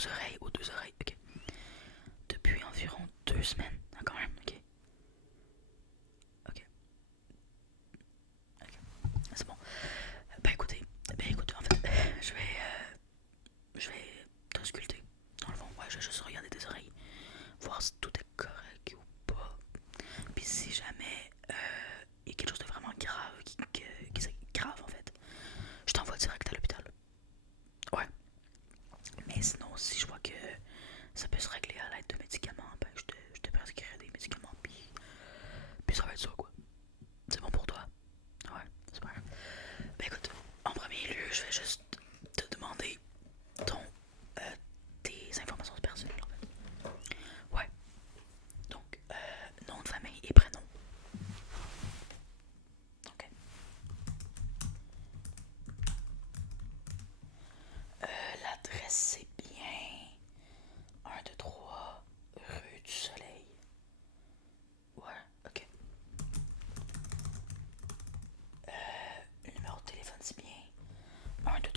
aux oreilles, aux deux oreilles, ok. Depuis environ 2 semaines, hein, quand même, ok. Ok, ok, c'est bon. Ben écoutez, en fait, je vais t'ausculter. Dans le fond, ouais, je vais juste regarder tes oreilles, voir si tout est correct ou pas. Puis si jamais il y a quelque chose de vraiment grave, qui c'est grave en fait, je t'envoie direct à l'hôpital. Ouais. Mais sinon, si je vois que ça peut se régler à l'aide de médicaments, ben je te prescrirai des médicaments, puis ça va être ça quoi. C'est bon pour toi? Ouais, super. Ben écoute, en premier lieu, je vais juste te demander ton, euh, tes informations personnelles en fait. Ouais, donc nom de famille et prénom. Ok. L'adresse c'est bien 1, 2, 3 rue du Soleil. Ouais, ok. Le numéro de téléphone c'est bien 1, 2,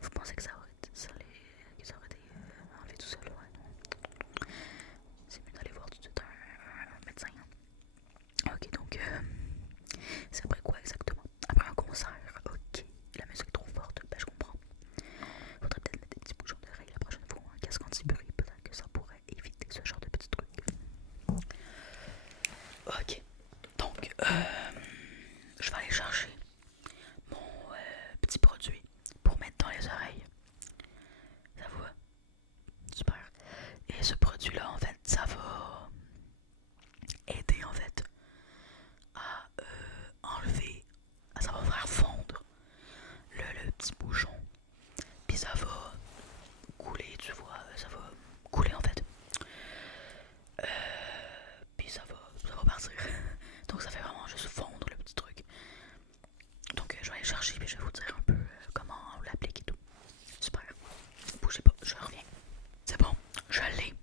Vous pensez que ça aurait été enlevé tout seul? Ouais, non. C'est mieux d'aller voir tout de suite un médecin. Hein. Ok, donc c'est après quoi exactement? Après un concert, ok. La musique est trop forte, ben je comprends. Faudrait peut-être mettre des petits bouchons d'oreilles la prochaine fois, un casque anti-bruit, peut-être que ça pourrait éviter ce genre de petits trucs. Ok, donc je vais aller chercher mon petit produit pour mettre dans les oreilles. Ça va? Super. Et ce produit-là, en fait, ça va aider en fait à enlever, ça va faire fondre le petit bouchon. Puis ça va couler, tu vois, ça va couler en fait. Puis ça va partir. Donc ça fait vraiment juste fondre le petit truc. Donc je vais aller chercher puis je vais vous dire un peu comment on l'applique et tout. Super. Bougez pas, je reviens. C'est bon, je l'ai.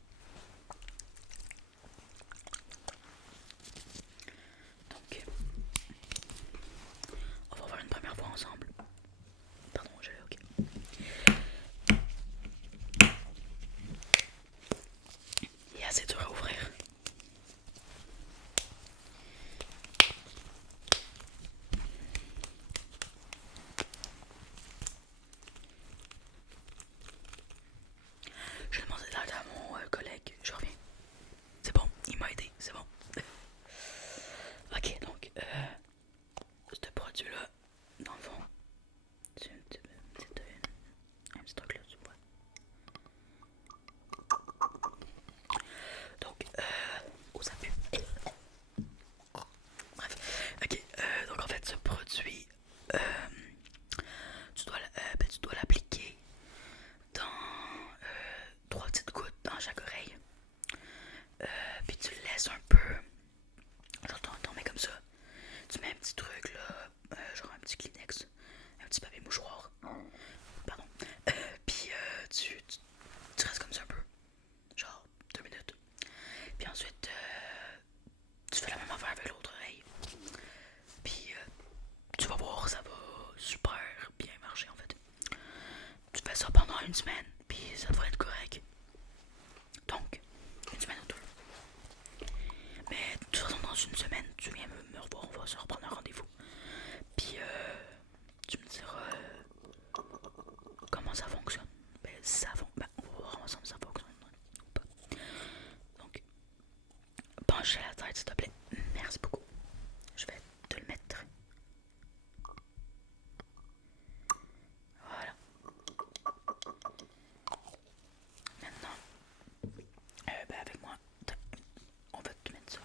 Donc on va faire une première fois ensemble. Pardon, je l'ai, ok. Il est assez dur à ouvrir. Je vais demander de l'aide à mon collègue, je reviens. C'est bon, il m'a aidé, c'est bon. Ok, donc, ce produit-là, dans le fond, c'est un petit truc là, tu vois. Donc, aux appuis. Bref, ok, donc en fait, ce produit, tu dois l'appliquer dans 3 petites gouttes dans chaque oreille. Puis tu le laisses un peu. Genre t'en mets comme ça. Tu mets un petit truc là, genre un petit Kleenex, un petit papier mouchoir. Pardon. Puis tu restes comme ça un peu. Genre 2 minutes. Puis ensuite tu fais la même affaire avec l'autre oreille. Puis tu vas voir, ça va super bien marcher en fait. Tu fais ça pendant une semaine, puis ça devrait être correct. Donc, une semaine ou deux. Mais de toute façon, dans une semaine, tu viens me revoir, on va se reprendre un rendez-vous. Puis tu me diras comment ça fonctionne. Ben, on va voir ensemble si ça fonctionne ou pas. Donc, penche la tête, s'il te plaît. Merci beaucoup. Je vais te le mettre. Voilà. Maintenant, ben avec moi, on va te mettre ça.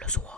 le soir.